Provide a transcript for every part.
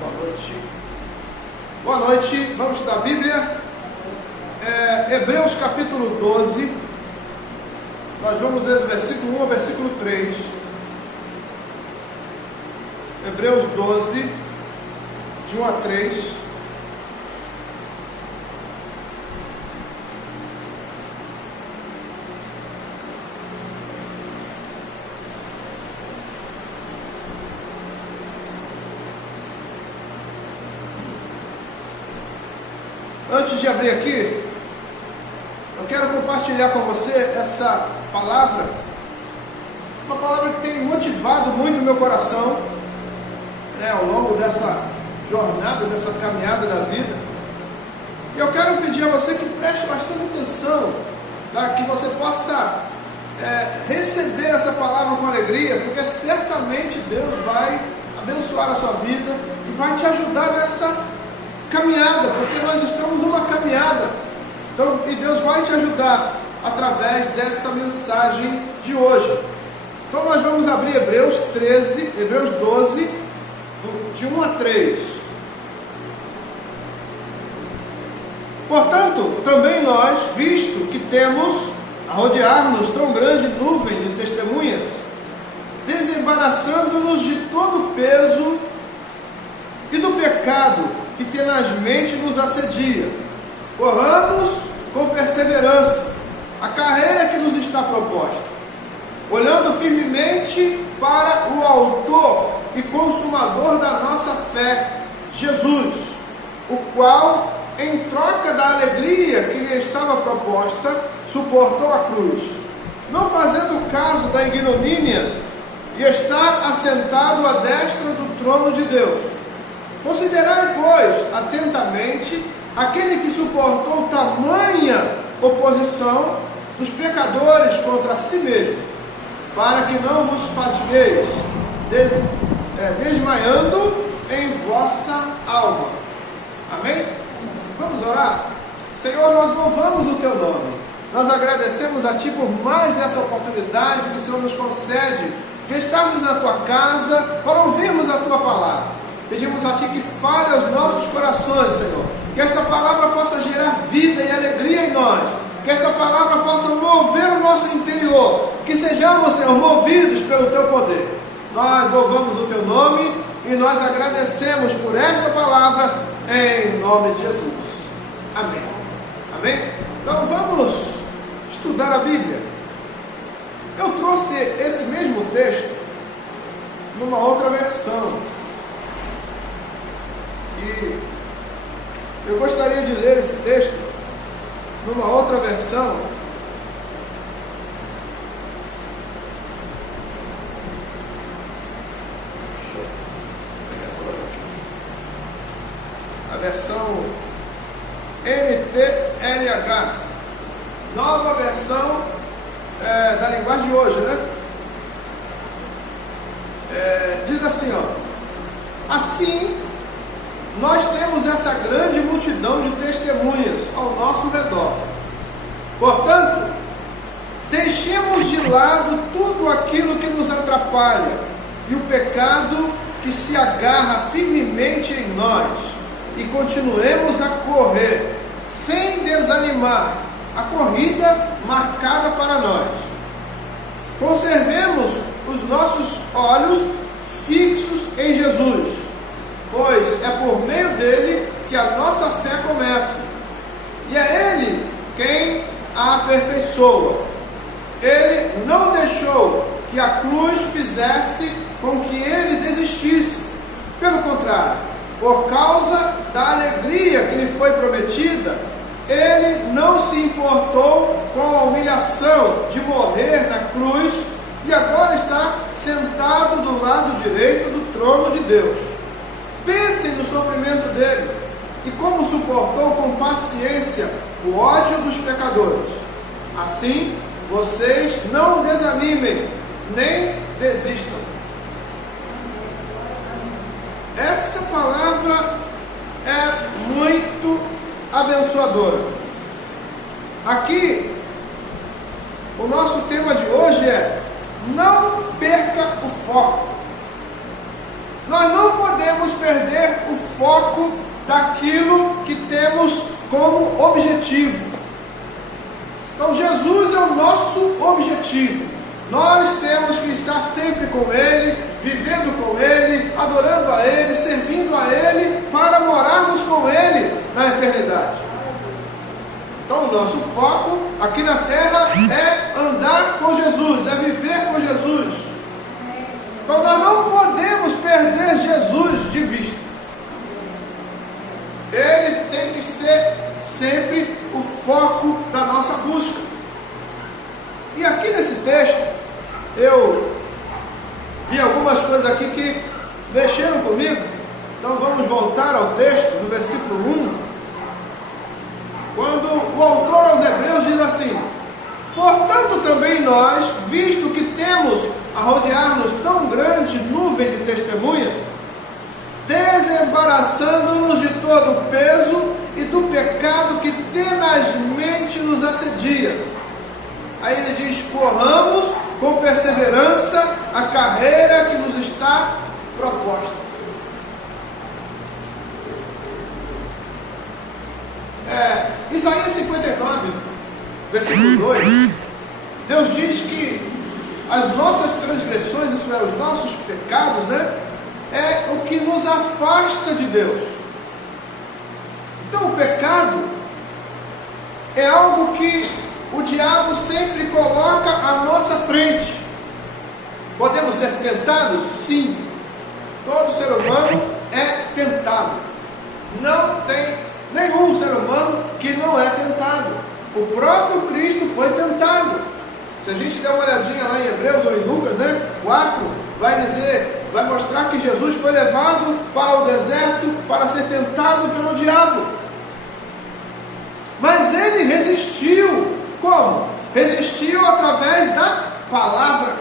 Boa noite. Boa noite. Vamos estudar a Bíblia. Hebreus capítulo 12. Nós vamos ler do versículo 1 ao versículo 3. Hebreus 12, de 1 a 3. Antes de abrir aqui, eu quero compartilhar com você essa palavra, uma palavra que tem motivado muito o meu coração, ao longo dessa jornada, dessa caminhada da vida. E eu quero pedir a você que preste bastante atenção, tá? Que você possa receber essa palavra com alegria, porque certamente Deus vai abençoar a sua vida e vai te ajudar nessa caminhada, porque nós estamos numa caminhada. Então, e Deus vai te ajudar através desta mensagem de hoje. Então nós vamos abrir Hebreus 12, de 1 a 3. Portanto, também nós, visto que temos a rodear-nos tão grande nuvem de testemunhas, desembaraçando-nos de todo o peso e do pecado que tenazmente nos assedia, corramos com perseverança a carreira que nos está proposta, olhando firmemente para o autor e consumador da nossa fé, Jesus, o qual, em troca da alegria que lhe estava proposta, suportou a cruz, não fazendo caso da ignomínia, e está assentado à destra do trono de Deus. Considerai, pois, atentamente aquele que suportou tamanha oposição dos pecadores contra si mesmo, para que não vos fatigueis, desmaiando em vossa alma. Amém? Vamos orar? Senhor, nós louvamos o Teu nome. Nós agradecemos a Ti por mais essa oportunidade que o Senhor nos concede de estarmos na Tua casa para ouvirmos a Tua palavra. Pedimos a Ti que fale aos nossos corações, Senhor. Que esta palavra possa gerar vida e alegria em nós. Que esta palavra possa mover o nosso interior. Que sejamos, Senhor, movidos pelo Teu poder. Nós louvamos o Teu nome e nós agradecemos por esta palavra em nome de Jesus. Amém. Amém? Então vamos estudar a Bíblia. Eu trouxe esse mesmo texto numa outra versão. E eu gostaria de ler esse texto numa outra versão. A versão NTLH, nova versão da linguagem de hoje, né? Diz assim, assim nós temos essa grande multidão de testemunhas ao nosso redor. Portanto, deixemos de lado tudo aquilo que nos atrapalha e o pecado que se agarra firmemente em nós e continuemos a correr, sem desanimar, a corrida marcada para nós. Conservemos os nossos olhos fixos em Jesus, pois é por meio dele que a nossa fé começa, e é ele quem a aperfeiçoa. Ele não deixou que a cruz fizesse com que ele desistisse. Pelo contrário, por causa da alegria que lhe foi prometida, ele não se importou com a humilhação de morrer na cruz, e agora está sentado do lado direito do trono de Deus. Pensem no sofrimento dele e como suportou com paciência o ódio dos pecadores. Assim, vocês não desanimem, nem desistam. Essa palavra é muito abençoadora. Aqui, o nosso tema de hoje é: não perca o foco. Nós não podemos perder o objetivo. Então Jesus é o nosso objetivo. Nós temos que estar sempre com Ele, vivendo com Ele, adorando a Ele, servindo a Ele, para morarmos com Ele na eternidade. Então o nosso foco aqui na terra é andar com Jesus, é viver com Jesus. Então nós não podemos perder Jesus de vista. Ele tem que ser sempre o foco da nossa busca. E aqui nesse texto, eu vi algumas coisas aqui que mexeram comigo. Então vamos voltar ao texto, no versículo 1. Quando o autor aos Hebreus diz assim: portanto também nós, visto que temos a rodear-nos tão grande nuvem de testemunhas, desembaraçando-nos de todo o peso e do pecado que tenazmente nos assedia. Aí ele diz: corramos com perseverança a carreira que nos está proposta. Isaías 59, versículo 2, Deus diz que as nossas transgressões, isso é, os nossos pecados, é o que nos afasta de Deus. Então o pecado é algo que o diabo sempre coloca à nossa frente. Podemos ser tentados? Sim. Todo ser humano é tentado. Não tem nenhum ser humano que não é tentado. O próprio Cristo foi tentado. Se a gente der uma olhadinha lá em Hebreus ou em Lucas, 4, vai mostrar que Jesus foi levado para o deserto para ser tentado pelo diabo. Mas ele resistiu. Como? Resistiu através da palavra.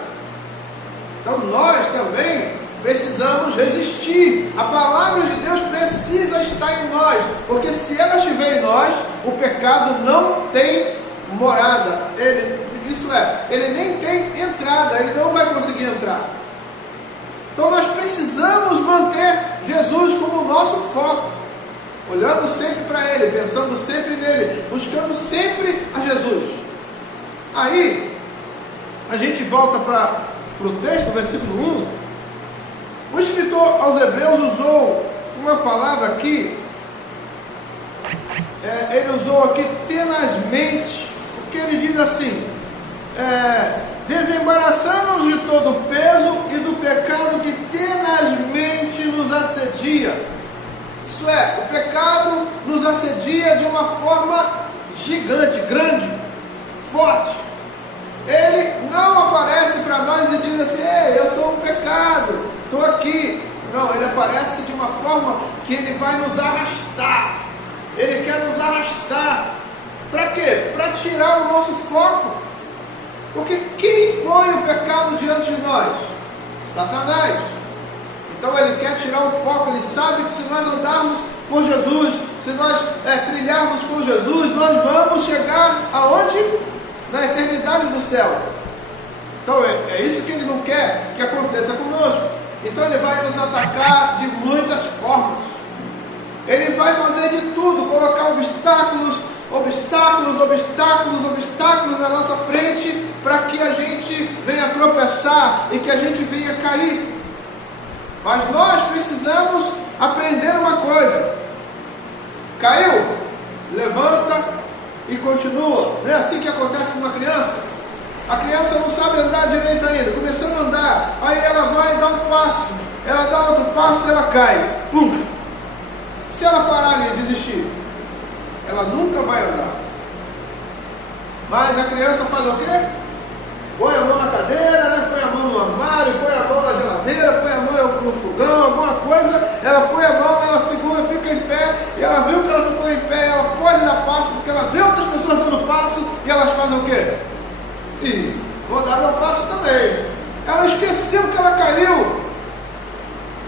Então nós também precisamos resistir. A palavra de Deus precisa estar em nós, porque se ela estiver em nós, o pecado não tem morada. Ele nem tem entrada, ele não vai conseguir entrar. Então nós precisamos manter Jesus como nosso foco, olhando sempre para Ele, pensando sempre nele, buscando sempre a Jesus. Aí, a gente volta para o texto, versículo 1. O escritor aos Hebreus usou uma palavra aqui, ele usou aqui tenazmente, porque ele diz assim: desembaraçando-nos de todo o peso e do pecado que tenazmente nos assedia. Isso é, o pecado nos assedia de uma forma gigante, grande, forte. Ele não aparece para nós e diz assim: ei, eu sou um pecado, estou aqui. Não, ele aparece de uma forma que ele vai nos arrastar. Ele quer nos arrastar. Para quê? Para tirar o nosso foco. Porque quem põe o pecado diante de nós? Satanás. Então ele quer tirar o foco. Ele sabe que se nós andarmos com Jesus, se nós trilharmos com Jesus, nós vamos chegar aonde? Na eternidade do céu. Então é isso que ele não quer que aconteça conosco. Então ele vai nos atacar de muitas formas. Ele vai fazer de tudo, colocar obstáculos na nossa frente, para que a gente venha tropeçar e que a gente venha cair. Mas nós precisamos aprender uma coisa: caiu, levanta e continua. Não é assim que acontece com uma criança? A criança não sabe andar direito ainda, começando a andar, aí ela vai dar um passo, ela dá outro passo e ela cai, pum. Se ela parar ali e desistir, ela nunca vai andar. Mas a criança faz o quê? Põe a mão na cadeira, põe a mão no armário, põe a mão na geladeira, põe a mão no fogão, alguma coisa, ela põe a mão, ela segura, fica em pé, e ela viu que ela ficou em pé, ela pode dar passo, porque ela vê outras pessoas dando passo, e elas fazem o quê? E vou dar meu passo também. Ela esqueceu que ela caiu,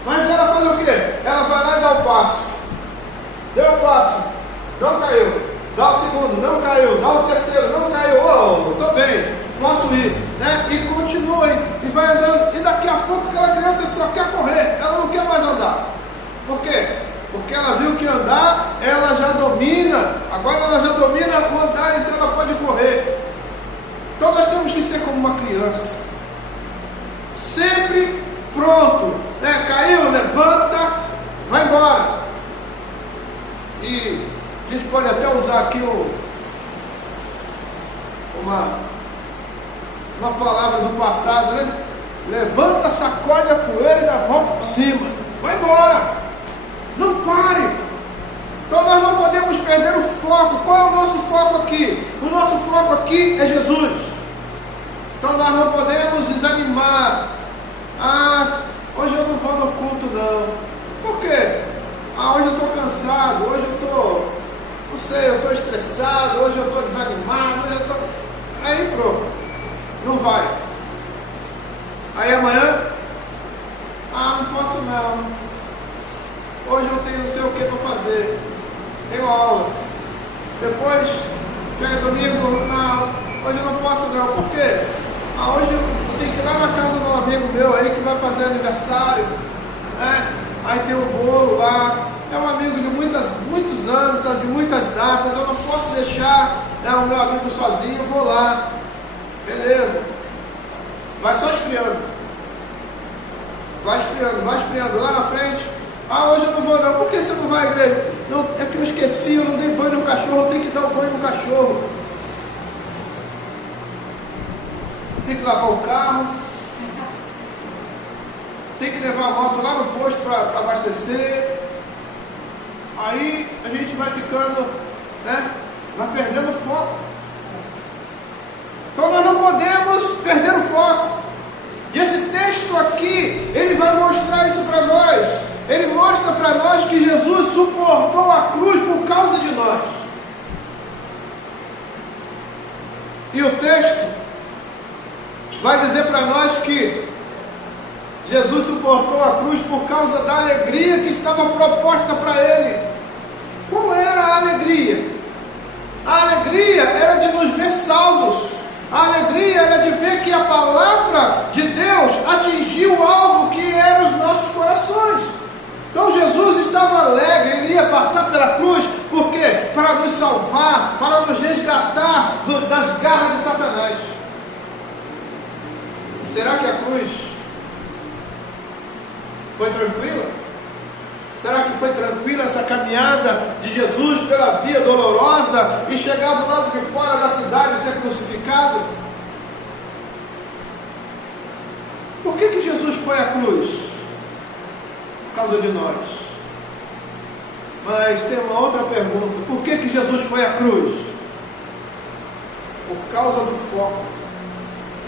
mas ela faz o quê? Ela vai lá e dá o passo. Deu o passo, não caiu. Dá o segundo, não caiu. Dá o terceiro, não caiu. Oh, estou bem, posso ir, E continua, e vai andando. E daqui a pouco aquela criança só quer correr, ela não quer mais andar. Por quê? Porque ela viu que andar, ela já domina. Agora ela já domina como uma criança, sempre pronto, né? Caiu, levanta, vai embora. E a gente pode até usar aqui uma palavra do passado, né? Levanta, sacode a poeira e dá volta por cima, vai embora, não pare. Então nós não podemos perder o foco. Qual é o nosso foco aqui? O nosso foco aqui é Jesus. Então nós não podemos desanimar. Hoje eu não vou no culto não. Por quê? Hoje eu estou cansado, hoje eu estou, não sei, eu estou estressado, hoje eu estou desanimado, hoje eu estou... Aí pronto, não vai. Aí amanhã, não posso não. Hoje eu tenho não sei o que para fazer. Tenho aula. Depois, chega domingo, não, hoje eu não posso não. Por quê? Hoje eu tenho que ir lá na casa de um amigo meu aí que vai fazer aniversário, né? Aí tem o bolo lá. É um amigo de muitos anos, sabe, de muitas datas. Eu não posso deixar, né, o meu amigo sozinho, eu vou lá. Beleza. Vai só esfriando. Vai esfriando. Lá na frente, hoje eu não vou não. Por que você não vai à igreja? Não, é que eu esqueci, eu não dei banho no cachorro, eu tenho que dar um banho no cachorro. Tem que lavar o carro. Tem que levar a moto lá no posto para abastecer. Aí a gente vai ficando, né? Vai perdendo o foco. Então nós não podemos perder o foco. E esse texto aqui, ele vai mostrar isso para nós. Ele mostra para nós que Jesus suportou a cruz por causa de nós. E o texto vai dizer para nós que Jesus suportou a cruz por causa da alegria que estava proposta para ele. Qual era a alegria? A alegria era de nos ver salvos. A alegria era de ver que a palavra de Deus atingiu o alvo que era os nossos corações. Então Jesus estava alegre, ele ia passar pela cruz, por quê? Para nos salvar, para nos resgatar das garras de Satanás. Será que a cruz foi tranquila? Será que foi tranquila essa caminhada de Jesus pela via dolorosa e chegar do lado de fora da cidade e ser crucificado? Por que Jesus foi à cruz? Por causa de nós. Mas tem uma outra pergunta. Por que Jesus foi à cruz? Por causa do foco.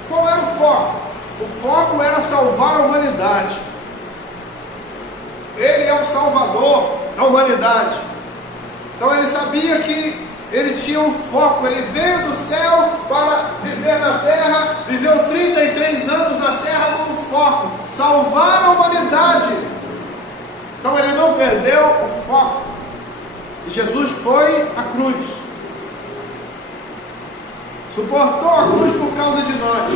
Qual era o foco? O foco era salvar a humanidade. Ele é o salvador da humanidade. Então ele sabia que ele tinha um foco. Ele veio do céu para viver na terra. Viveu 33 anos na terra com um foco: salvar a humanidade. Então ele não perdeu o foco. E Jesus foi à cruz. Suportou a cruz por causa de nós.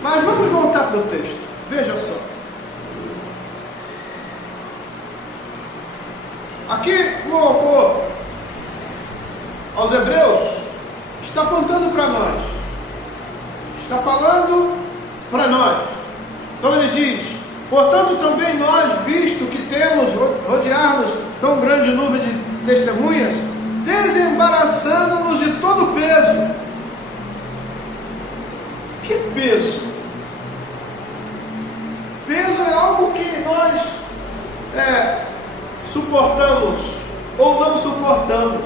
Mas vamos voltar para o texto. Veja só. Aqui no autor aos Hebreus está apontando para nós. Está falando para nós. Então ele diz: portanto também nós, visto que temos rodear-nos tão grande nuvem de testemunhas, desembaraçando-nos de todo o peso. Que peso? Peso é algo que nós suportamos ou não suportamos.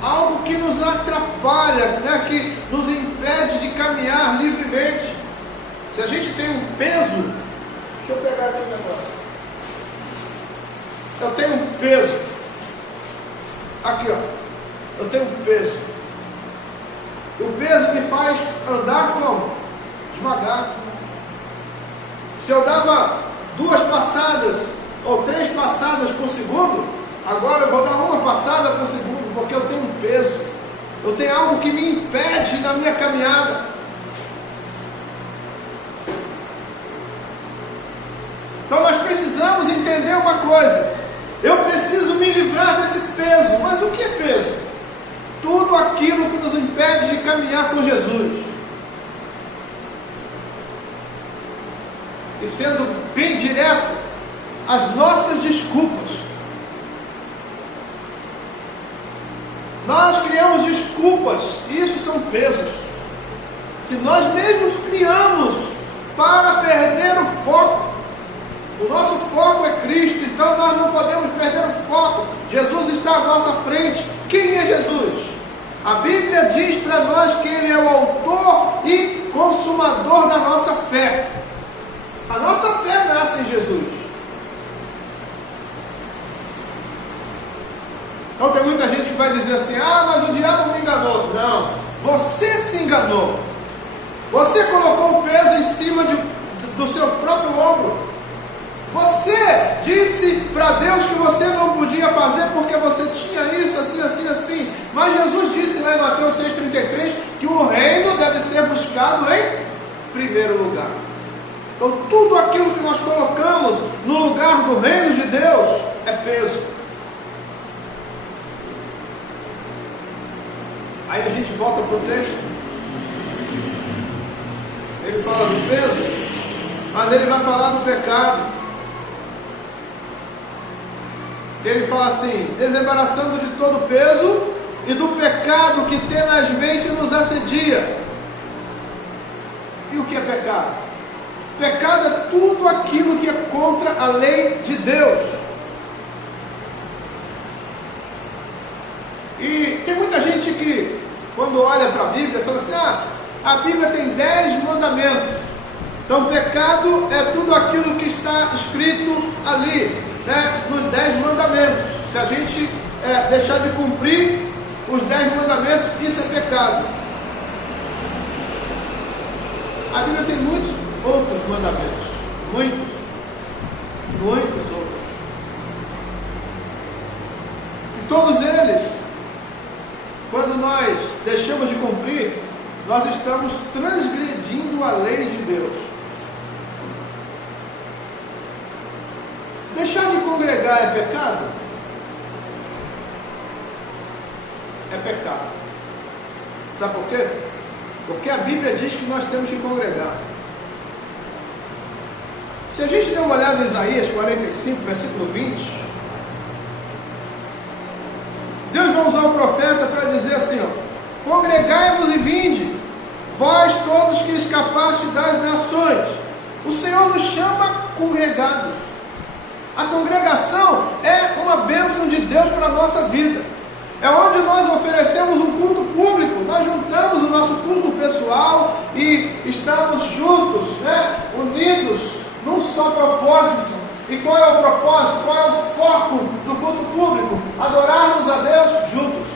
Algo que nos atrapalha, né? Que nos impede de caminhar livremente. Se a gente tem um peso, deixa eu pegar aqui o negócio. Eu tenho um peso. Aqui, ó. Eu tenho um peso. O peso me faz andar como? Devagar. Se eu dava 2 passadas ou 3 passadas por segundo, agora eu vou dar 1 passada por segundo, porque eu tenho um peso. Eu tenho algo que me impede na minha caminhada. Então nós precisamos entender uma coisa. Eu preciso me livrar desse peso. Mas o que é peso? tudo aquilo que nos impede de caminhar com Jesus. E sendo bem direto, as nossas desculpas. Nós criamos desculpas, e isso são pesos, que nós mesmos criamos para perder o foco. O nosso foco é Cristo, então nós não podemos perder o foco. Jesus está à nossa frente. Quem é Jesus? A Bíblia diz para nós que Ele é o autor e consumador da nossa fé. A nossa fé nasce em Jesus. Então tem muita gente que vai dizer assim: ah, mas o diabo me enganou. Não, você se enganou. Você colocou o peso em cima do seu próprio ombro. Você disse para Deus que você não podia fazer porque você tinha isso, assim, assim, assim. Mas Jesus disse lá em Mateus 6,33 que o reino deve ser buscado em primeiro lugar. Então tudo aquilo que nós colocamos no lugar do reino de Deus é peso. Aí a gente volta para o texto. Ele fala do peso, mas ele vai falar do pecado. Ele fala assim: desembaraçando de todo o peso e do pecado que tenazmente nos assedia. E o que é pecado? Pecado é tudo aquilo que é contra a lei de Deus. E tem muita gente que, quando olha para a Bíblia, fala assim: ah, a Bíblia tem 10 mandamentos. Então pecado é tudo aquilo que está escrito ali, né, nos 10 mandamentos. Se a gente deixar de cumprir os 10 mandamentos, isso é pecado. A Bíblia tem muitos outros mandamentos, muitos outros. E todos eles, quando nós deixamos de cumprir, nós estamos transgredindo a lei de Deus. Deixar de congregar é pecado? É pecado. Sabe por quê? Porque a Bíblia diz que nós temos que congregar. Se a gente der uma olhada em Isaías 45, versículo 20, Deus vai usar o profeta para dizer assim: ó, congregai-vos e vinde, vós todos que escapastes das nações. O Senhor nos chama congregados. A congregação é uma bênção de Deus para a nossa vida. É onde nós oferecemos um culto público. Nós juntamos o nosso culto pessoal e estamos juntos, né, unidos num só propósito. E qual é o propósito? Qual é o foco do culto público? Adorarmos a Deus juntos.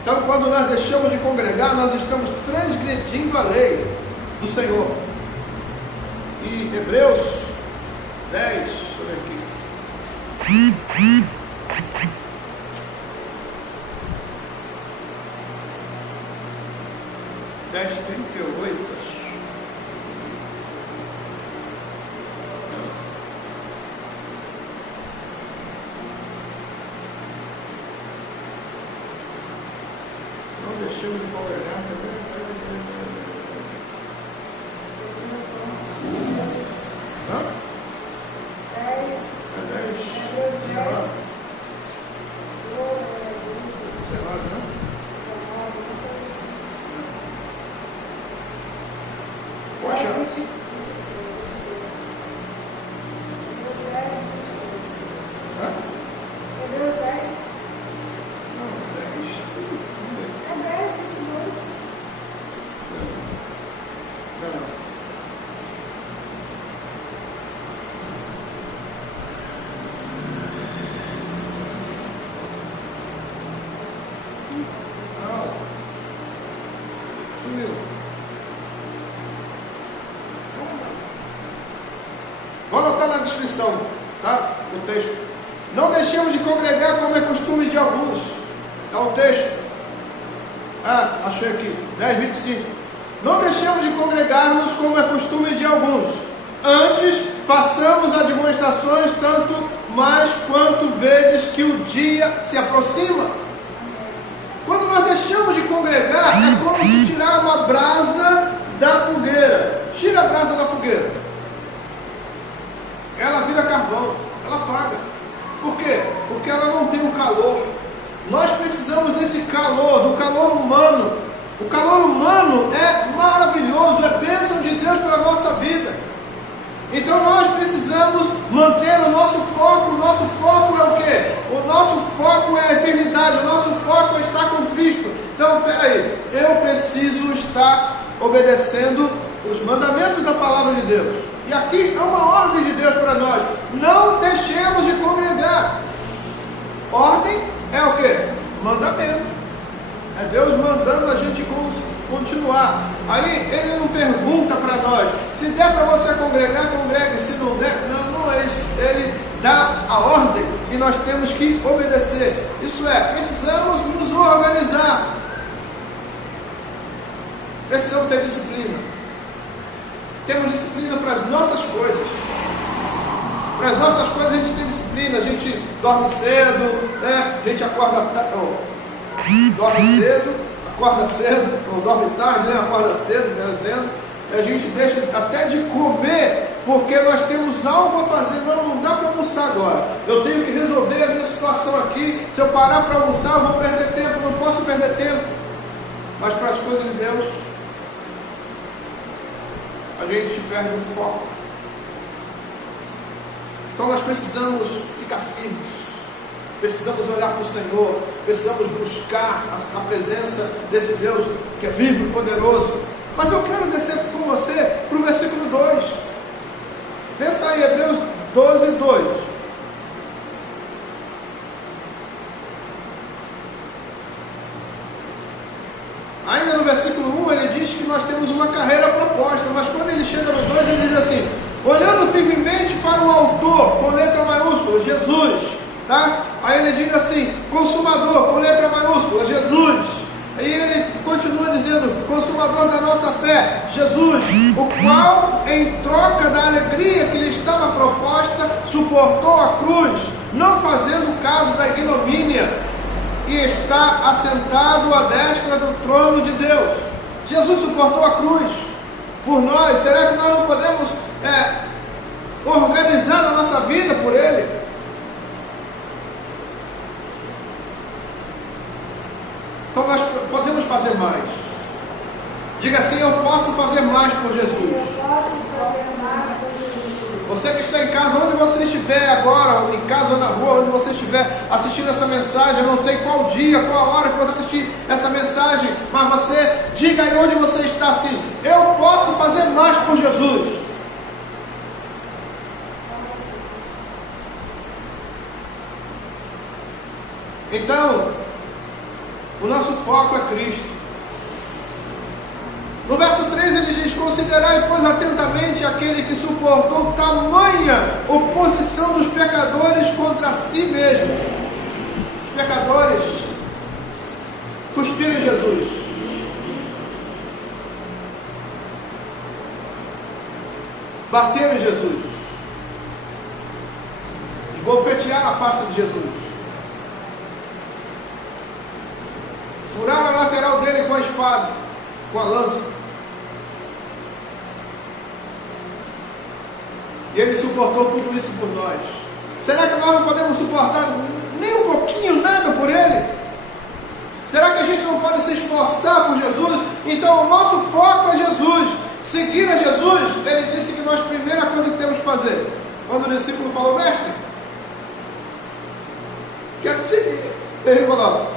Então, quando nós deixamos de congregar, nós estamos transgredindo a lei do Senhor. E Hebreus 10, deixa eu ver aqui. 10:38. Não deixemos de congregar. Vou anotar na descrição, tá? O texto. Não deixemos de congregar como é costume de alguns. É o texto. Achei aqui. 10:25. Não deixemos de congregar-nos como é costume de alguns. Antes, façamos admoestações tanto mais quanto vedes que o dia se aproxima. Quando nós deixamos de congregar, é como se tirar uma brasa da fogueira. Tira a brasa da fogueira, ela vira carvão, ela apaga. Por quê? Porque ela não tem o calor. Nós precisamos desse calor, do calor humano. O calor humano é maravilhoso, é bênção de Deus para a nossa vida. Então nós precisamos manter o nosso foco. O nosso foco é o quê? O nosso foco é a eternidade, o nosso foco é estar com Cristo. Então, peraí, eu preciso estar obedecendo os mandamentos da palavra de Deus. E aqui é uma ordem de Deus para nós: não deixemos de congregar. Ordem é o quê? Mandamento. É Deus mandando a gente continuar. Aí Ele não pergunta para nós: se der para você congregar, congregue. Se não der, não é isso. Ele dá a ordem e nós temos que obedecer. Isso é, precisamos nos organizar. Precisamos ter disciplina. Temos disciplina para as nossas coisas. Para as nossas coisas a gente tem disciplina. A gente dorme cedo, né? A gente acorda dorme cedo, acorda cedo, ou dorme tarde, né? Acorda cedo, melhor dizendo. A gente deixa até de comer, porque nós temos algo a fazer. Não dá para almoçar agora. Eu tenho que resolver a minha situação aqui. Se eu parar para almoçar, eu vou perder tempo. Não posso perder tempo. Mas para as coisas de Deus, a gente perde o foco. Então nós precisamos ficar firmes. Precisamos olhar para o Senhor, precisamos buscar a presença desse Deus que é vivo e poderoso. Mas eu quero descer com você para o versículo 2. Pensa aí, Hebreus 12, 2. Ainda no versículo 1 ele diz que nós temos uma carreira proposta, mas quando ele chega no 2 ele diz assim: olhando firmemente para o autor, com letra maiúscula, Jesus. Tá? Aí ele diz assim: consumador, com letra maiúscula, Jesus. Aí ele continua dizendo: consumador da nossa fé, Jesus, o qual em troca da alegria que lhe estava proposta, suportou a cruz, não fazendo caso da ignomínia, e está assentado à destra do trono de Deus. Jesus suportou a cruz por nós. Será que nós não podemos organizar a nossa vida por Ele? Então nós podemos fazer mais. Diga assim: eu posso fazer mais por Jesus. Eu posso fazer mais por Jesus. Você que está em casa, onde você estiver agora, em casa ou na rua, onde você estiver assistindo essa mensagem, eu não sei qual dia, qual hora que você assistir essa mensagem, mas você diga aí onde você está assim: eu posso fazer mais por Jesus. Então, o nosso foco é Cristo. No verso 3 ele diz: considerai, pois, atentamente aquele que suportou tamanha oposição dos pecadores contra si mesmo. Os pecadores cuspiram em Jesus. Bateram em Jesus. Esbofetearam a face de Jesus. Furaram a lateral dele com a espada, com a lança. E ele suportou tudo isso por nós. Será que nós não podemos suportar nem um pouquinho, nada por ele? Será que a gente não pode se esforçar por Jesus? Então o nosso foco é Jesus. Seguir a Jesus. Ele disse que nós, a primeira coisa que temos que fazer, quando o discípulo falou: mestre, quero te seguir. Ele falou: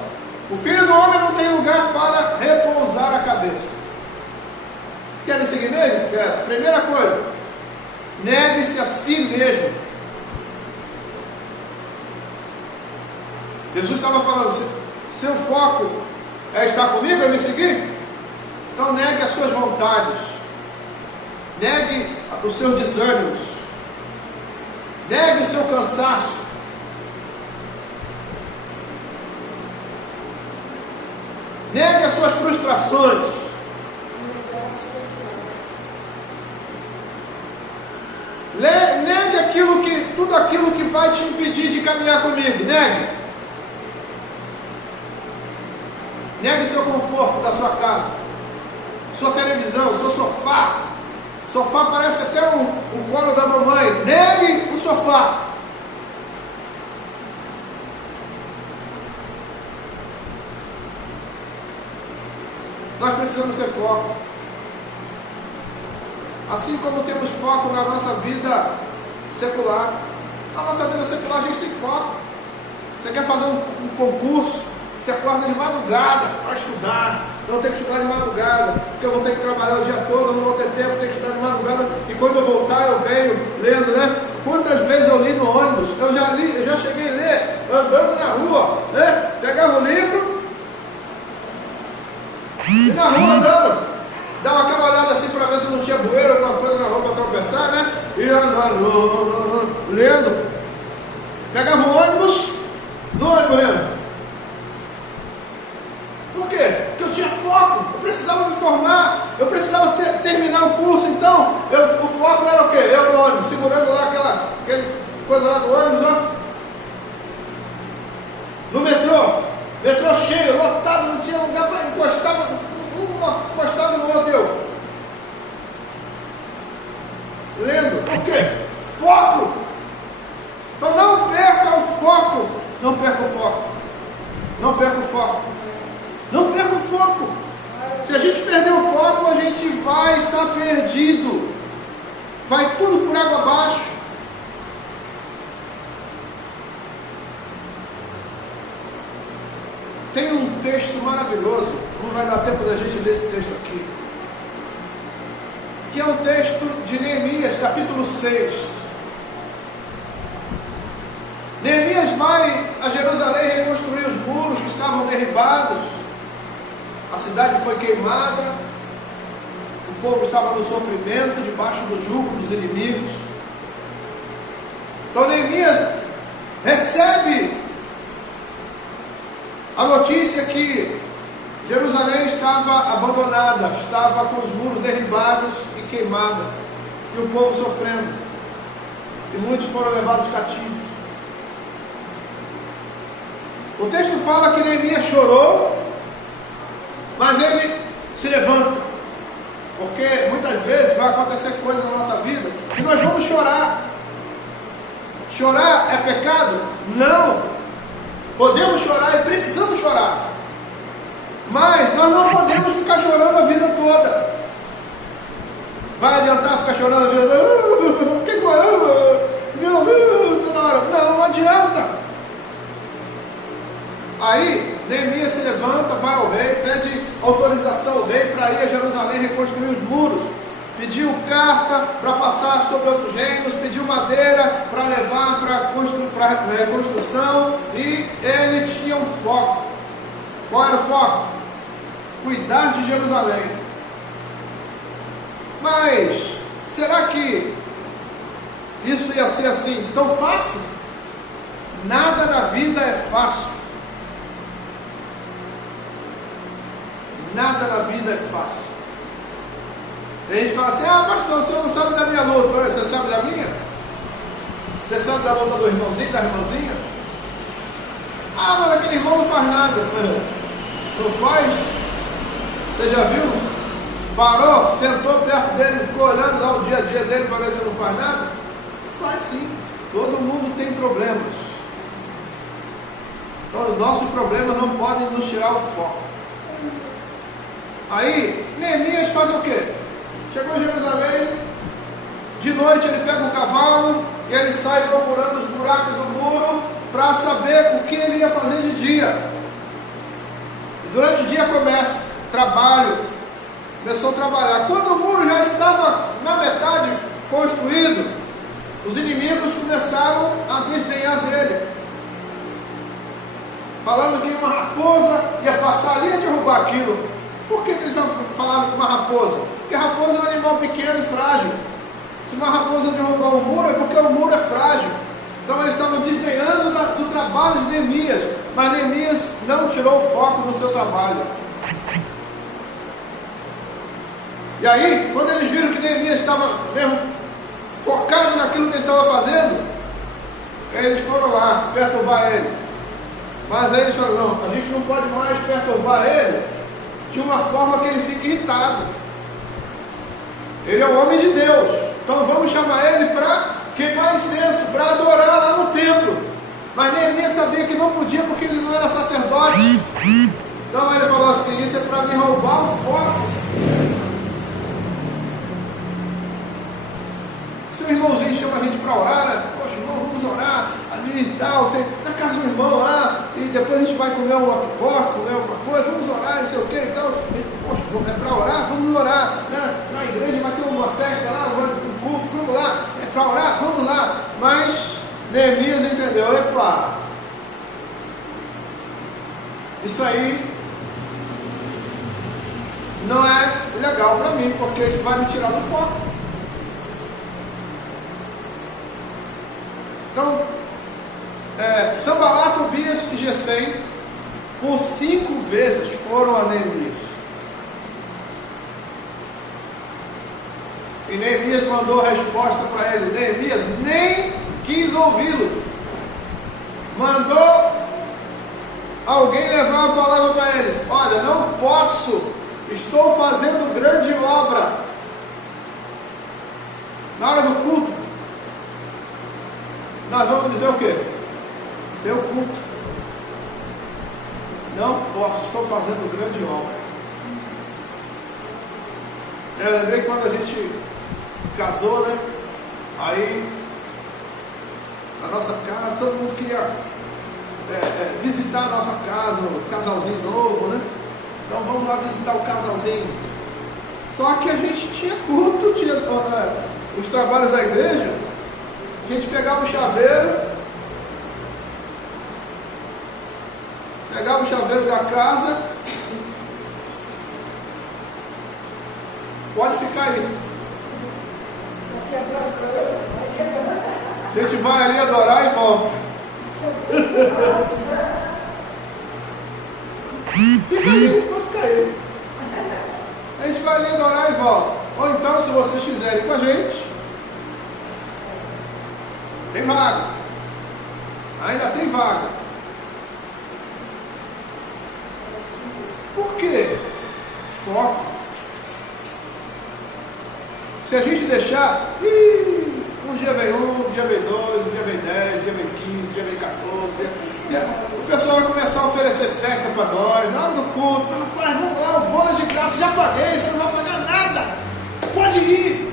o Filho do Homem não tem lugar para repousar a cabeça. Quer me seguir nele? Quer. Primeira coisa, negue-se a si mesmo. Jesus estava falando: seu foco é estar comigo, é me seguir? Então negue as suas vontades, negue os seus desânimos, negue o seu cansaço. Negue as suas frustrações. tudo aquilo que vai te impedir de caminhar comigo. Negue. Negue seu conforto da sua casa, sua televisão, seu sofá. Sofá parece até o colo da mamãe. Negue o sofá. Nós precisamos ter foco. Assim como temos foco na nossa vida secular. Na nossa vida secular a gente tem foco. Você quer fazer um concurso, você acorda de madrugada para estudar. Eu tenho que estudar de madrugada, porque eu vou ter que trabalhar o dia todo, eu não vou ter tempo, tenho que estudar de madrugada. E quando eu voltar eu venho lendo, né? Quantas vezes eu li no ônibus? Eu já cheguei a ler andando na rua, né? Pegava o livro e na rua andando. Dava aquela olhada assim para ver se não tinha bueiro, alguma coisa na rua para tropeçar, né? E andando, lendo. Pegava o ônibus, no ônibus lendo. Por quê? Porque eu tinha foco, eu precisava me formar, eu precisava terminar o curso, então o foco era o quê? Eu no ônibus, segurando lá aquela coisa lá do ônibus, ó. No metrô cheio, lotado, não tinha lugar para encostar, um encostado no outro, eu lendo. Por quê? Foco! Então não perca o foco, não perca o foco, não perca o foco. Não perca o foco. Se a gente perder o foco, a gente vai estar perdido. Vai tudo por água abaixo. Tem um texto maravilhoso, não vai dar tempo da gente ler esse texto aqui, que é um texto de Neemias, capítulo 6. Neemias vai a Jerusalém reconstruir os muros que estavam derribados. A cidade foi queimada, o povo estava no sofrimento, debaixo do jugo dos inimigos. Então Neemias recebe a notícia que Jerusalém estava abandonada, estava com os muros derribados e queimada, e o povo sofrendo, e muitos foram levados cativos. O texto fala que Neemias chorou, mas ele se levanta, porque muitas vezes vai acontecer coisas na nossa vida e nós vamos chorar. Chorar é pecado? Não. Podemos chorar e precisamos chorar, mas nós não podemos ficar chorando a vida toda. Vai adiantar ficar chorando a vida toda? Toda hora. Não adianta. Aí Neemias se levanta, vai ao rei, pede autorização ao rei para ir a Jerusalém reconstruir os muros. Pediu carta para passar sobre outros reinos, pediu madeira para levar para a reconstrução, e ele tinha um foco. Qual era o foco? Cuidar de Jerusalém. Mas será que isso ia ser assim tão fácil? Nada na vida é fácil. Nada na vida é fácil. Tem gente que fala assim: ah, pastor, o senhor não sabe da minha luta. Você sabe da minha? Você sabe da luta do irmãozinho, da irmãzinha? Ah, mas aquele irmão não faz nada. Não faz? Você já viu? Parou, sentou perto dele e ficou olhando lá o dia a dia dele para ver se não faz nada? Faz sim. Todo mundo tem problemas. Então, os nossos problemas não podem nos tirar o foco. Aí, Neemias faz o quê? Chegou em Jerusalém, de noite ele pega o cavalo e ele sai procurando os buracos do muro para saber o que ele ia fazer de dia. E durante o dia começa trabalho, começou a trabalhar. Quando o muro já estava na metade construído, os inimigos começaram a desdenhar dele, falando que uma raposa ia passar ali e derrubar aquilo. Por que eles falavam com uma raposa? Porque a raposa é um animal pequeno e frágil. Se uma raposa derrubar o muro, é porque o muro é frágil. Então eles estavam desdenhando do trabalho de Neemias. Mas Neemias não tirou o foco do seu trabalho. E aí, quando eles viram que Neemias estava mesmo focado naquilo que ele estava fazendo, Eles foram lá perturbar ele. Mas aí eles falaram, não, a gente não pode mais perturbar ele de uma forma que ele fique irritado. Ele é o homem de Deus. Então vamos chamar ele para queimar incenso, para adorar lá no templo. Mas Neemias sabia que não podia porque ele não era sacerdote. Então ele falou assim, isso é para me roubar o foco. Se o irmãozinho chama a gente para orar, né? Poxa, irmão, vamos orar ali e tal, tem na casa do irmão lá, e depois a gente vai comer uma pipoca, comer alguma coisa, vamos orar, não sei o que e tal. Poxa, é para orar? Vamos orar. Na igreja vai ter uma festa lá, um culto, vamos lá. É para orar? Vamos lá. Mas Neemias entendeu, epa, isso aí não é legal para mim, porque isso vai me tirar do foco. Então, Sanbalat, Tobias e Gesem, por 5 vezes foram a Neemias. E Neemias mandou resposta para ele. Neemias nem quis ouvi-los. Mandou alguém levar uma palavra para eles. Olha, não posso, estou fazendo grande obra. Na hora do culto, nós vamos dizer o quê? Meu culto. Não posso, estou fazendo grande obra. Eu lembrei quando a gente casou, né? Aí, na nossa casa, todo mundo queria visitar a nossa casa, o casalzinho novo, né? Então vamos lá visitar o casalzinho. Só que a gente tinha culto, tinha os trabalhos da igreja. A gente pegava o chaveiro, da casa, pode ficar aí. A gente vai ali adorar e volta. Fica aí, pode ficar aí. A gente vai ali adorar e volta. Ou então, se vocês quiserem com a gente, tem vaga. Ainda tem vaga. Por quê? Foco. Se a gente deixar, um dia vem 1, um dia vem 2, um dia vem 10, um dia vem 15, um dia vem 14. O pessoal vai começar a oferecer festa para nós, na hora do culto. Rapaz, vamos lá, o bolo de graça, já paguei, você não vai pagar nada. Pode ir.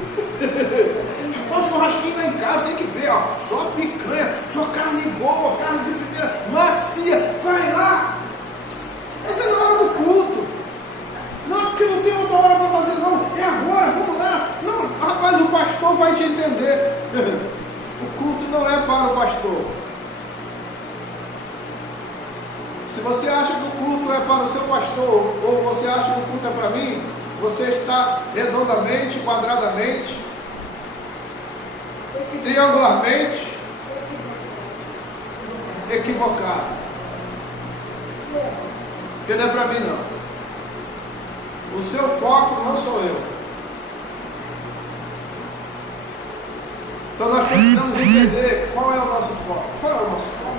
Põe um churrasquinho lá em casa, tem que ver, ó, só picanha, só carne boa, carne de primeira, macia, vai lá. Essa é na hora do culto. Não, porque não tem outra hora para fazer, não. É agora, vamos lá. Não, rapaz, o pastor vai te entender. O culto não é para o pastor. Se você acha que o culto é para o seu pastor, ou você acha que o culto é para mim, você está redondamente, quadradamente, triangularmente equivocado. Porque não é para mim, não. O seu foco não sou eu. Então nós precisamos entender qual é o nosso foco. Qual é o nosso foco?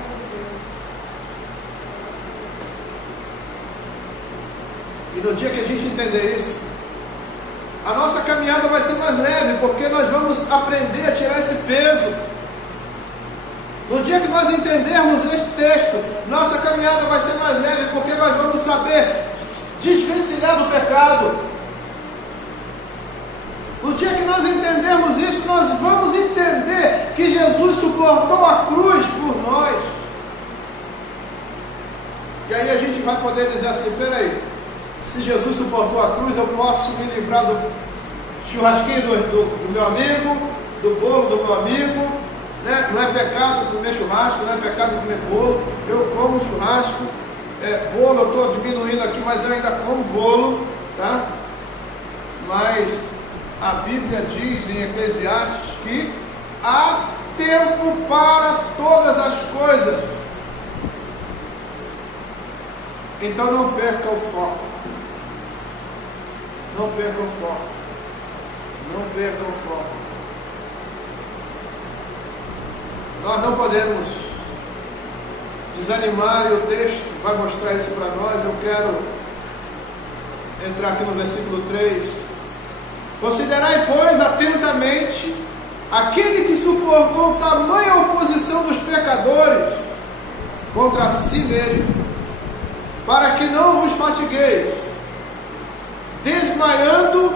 E no dia que a gente entender isso, a nossa caminhada vai ser mais leve, porque nós vamos aprender a tirar esse peso. No dia que nós entendermos esse texto, nossa caminhada vai ser mais leve, porque nós vamos saber desvencilhar do pecado. No dia que nós entendermos isso, nós vamos entender que Jesus suportou a cruz por nós. E aí a gente vai poder dizer assim, peraí, se Jesus suportou a cruz, eu posso me livrar do churrasquinho do meu amigo, do bolo do meu amigo, né? Não é pecado comer churrasco, não é pecado comer bolo, eu como churrasco, bolo eu estou diminuindo aqui, mas eu ainda como bolo, tá? Mas a Bíblia diz em Eclesiastes que há tempo para todas as coisas. Então não perca o foco. Não perca o foco. Não perca o foco. Nós não podemos desanimar, e o texto vai mostrar isso para nós. Eu quero entrar aqui no versículo 3. Considerai, pois, atentamente aquele que suportou tamanha oposição dos pecadores contra si mesmo, para que não vos fatigueis, desmaiando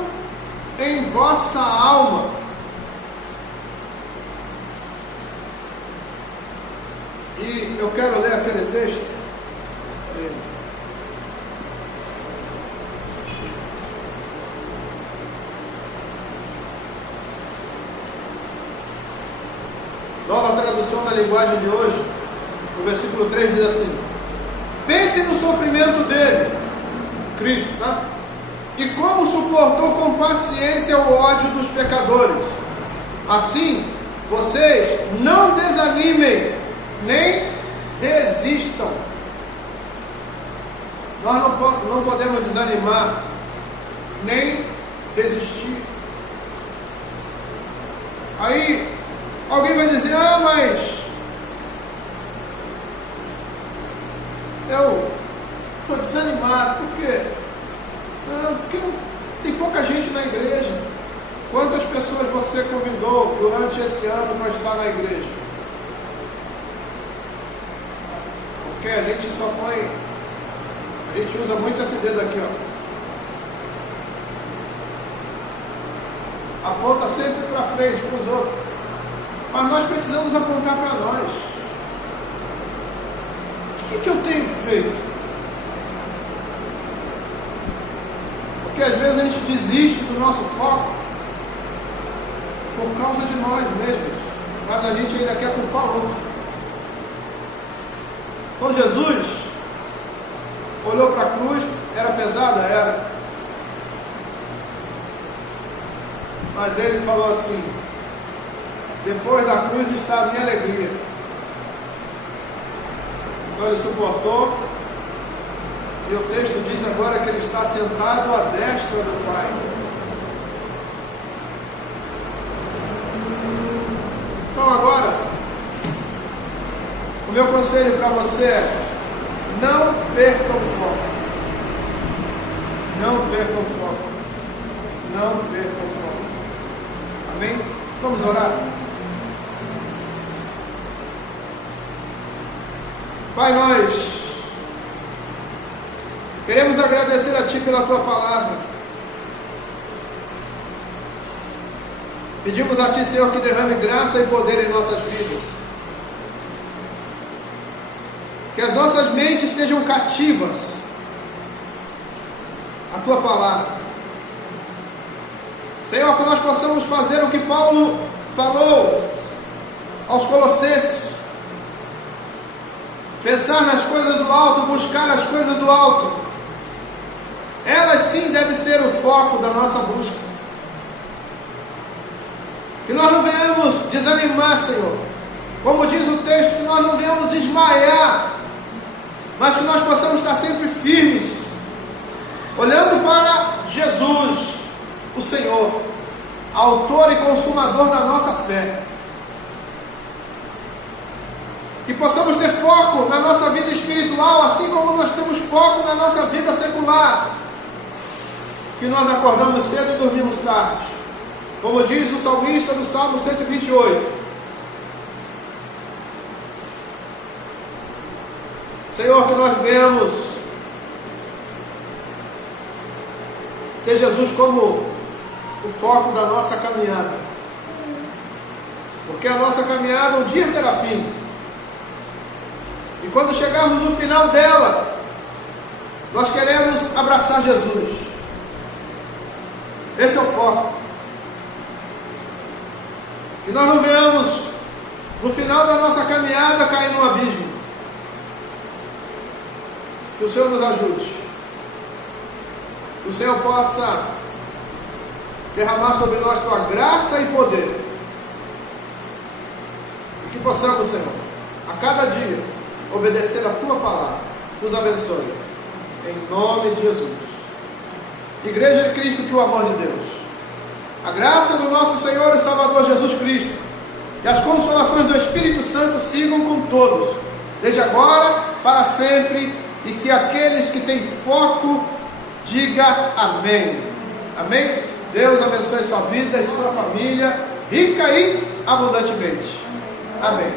em vossa alma. E eu quero ler aquele texto. Nova tradução da linguagem de hoje, no versículo 3 diz assim: pense no sofrimento dele, Cristo, tá? E como suportou com paciência o ódio dos pecadores. Assim, vocês não desanimem, nem desistam. Nós não podemos desanimar, nem desistir. Aí, alguém vai dizer: ah, mas eu estou desanimado. Por quê? Porque tem pouca gente na igreja. Quantas pessoas você convidou durante esse ano para estar na igreja? Porque a gente só põe, a gente usa muito esse dedo aqui, ó. Aponta sempre para frente, para os outros. Mas nós precisamos apontar para nós. O que eu tenho feito? Porque às vezes a gente desiste do nosso foco por causa de nós mesmos, mas a gente ainda quer culpar o outro. Então Jesus olhou para a cruz, era pesada? Era. Mas ele falou assim: depois da cruz está a minha alegria. Então ele suportou, e o texto diz agora que ele está sentado à destra do Pai. Então agora, o meu conselho para você é: não perca o foco. Não perca o foco. Não perca o foco. Amém? Vamos orar? Pai, nós queremos agradecer a Ti pela Tua palavra. Pedimos a Ti, Senhor, que derrame graça e poder em nossas vidas. Que as nossas mentes estejam cativas à Tua palavra. Senhor, que nós possamos fazer o que Paulo falou aos Colossenses: pensar nas coisas do alto, buscar as coisas do alto. Elas sim devem ser o foco da nossa busca. Que nós não venhamos desanimar, Senhor. Como diz o texto, que nós não venhamos desmaiar, mas que nós possamos estar sempre firmes, olhando para Jesus, o Senhor, autor e consumador da nossa fé. Que possamos ter foco na nossa vida espiritual, assim como nós temos foco na nossa vida secular. Que nós acordamos cedo e dormimos tarde. Como diz o salmista no Salmo 128. Senhor, que nós venhamos ter Jesus como o foco da nossa caminhada. Porque a nossa caminhada um dia terá fim. E quando chegarmos no final dela, nós queremos abraçar Jesus. Esse é o foco. Que nós não venhamos, no final da nossa caminhada, cair no abismo. Que o Senhor nos ajude. Que o Senhor possa derramar sobre nós Tua graça e poder. E que possamos, Senhor, a cada dia, obedecer a Tua palavra. Nos abençoe. Em nome de Jesus. Igreja de Cristo, que o amor de Deus, a graça do nosso Senhor e Salvador Jesus Cristo, e as consolações do Espírito Santo sigam com todos, desde agora para sempre, e que aqueles que têm foco diga amém. Amém? Deus abençoe sua vida e sua família, rica e abundantemente. Amém.